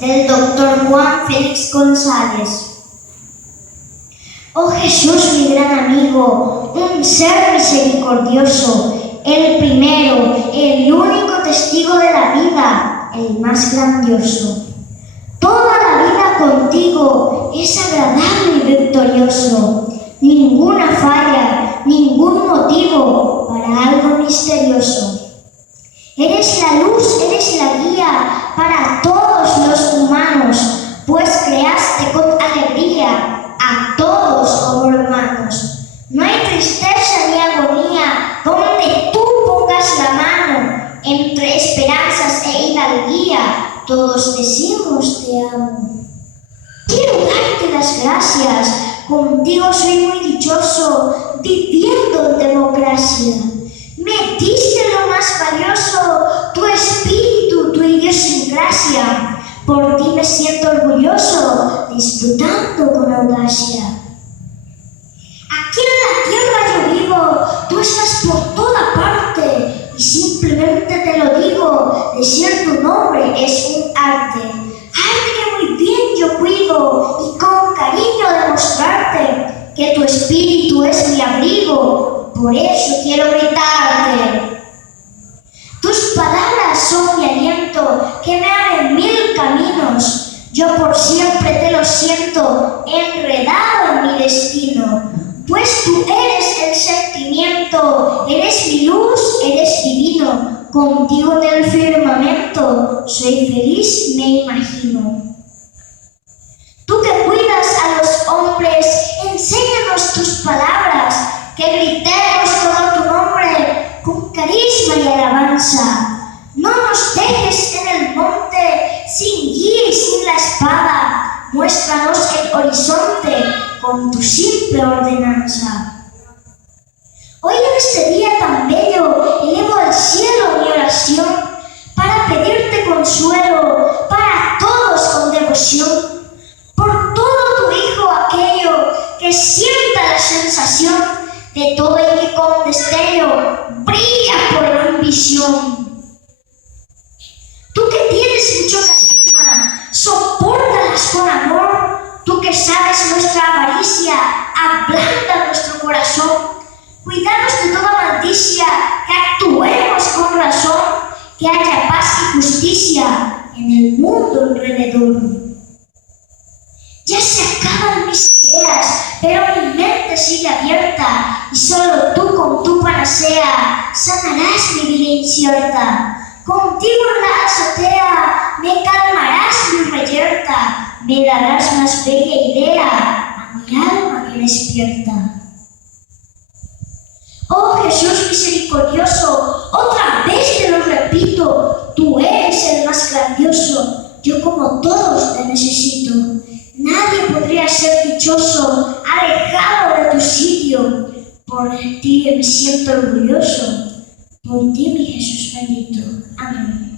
del Dr. Juan Félix González. Oh Jesús, mi gran amigo, un ser misericordioso, el primero, el único testigo de la vida, el más grandioso. Toda la vida contigo es agradable y victorioso. Ninguna falla, ningún motivo para algo misterioso. Eres la luz, eres la guía para todos los humanos, pues creaste con alegría a todos como hermanos. No hay tristeza ni agonía donde tú pongas la mano. Entre esperanzas e hidalguía, todos decimos te amo. Quiero darte las gracias, contigo soy muy dichoso, viviendo en democracia. Me diste lo más valioso, tu espíritu, tu idiosincrasia. Por ti me siento orgulloso, disfrutando con audacia. Aquí en la tierra yo vivo, tú estás por toda parte, y simplemente te lo digo, decir tu nombre es un arte. Arte que muy bien yo cuido, y con cariño demostrarte que tu espíritu es mi abrigo, por eso quiero gritarte. Tus palabras son mi aliento, que me abren mil caminos. Yo por siempre te lo siento, enredado en mi destino. Pues tú eres el sentimiento, eres mi luz, eres divino. Contigo en el firmamento, soy feliz, me imagino. Tú que cuidas a los hombres, enséñanos tus palabras, que gritemos todo tu nombre con carisma y alabanza. No nos dejes en el monte sin guía y sin la espada. Muéstranos el horizonte con tu simple ordenanza. Hoy en este día tan bello elevo al cielo mi oración para pedirte consuelo para todos con devoción. Por todo tu Hijo aquello que sienta la sensación de todo el que con destello brilla por la ambición. Tú que tienes mucho carisma, sopórtalas con amor. Tú que sabes nuestra avaricia, ablanda nuestro corazón. Cuidanos de toda maldicia, que actuemos con razón, que haya paz y justicia en el mundo alrededor. Ya se acaban mis ideas, pero mi mente sigue abierta, y solo tú con tu panacea sanarás mi vida incierta. Contigo en la azotea me calmarás mi reyerta, me darás más bella idea a mi alma que despierta. Oh Jesús misericordioso, otra vez te lo repito, tú eres el más grandioso, yo como todos te necesito. Nadie podría ser dichoso, alejado de tu sitio. Por ti me siento orgulloso, por ti mi Jesús bendito. Amén.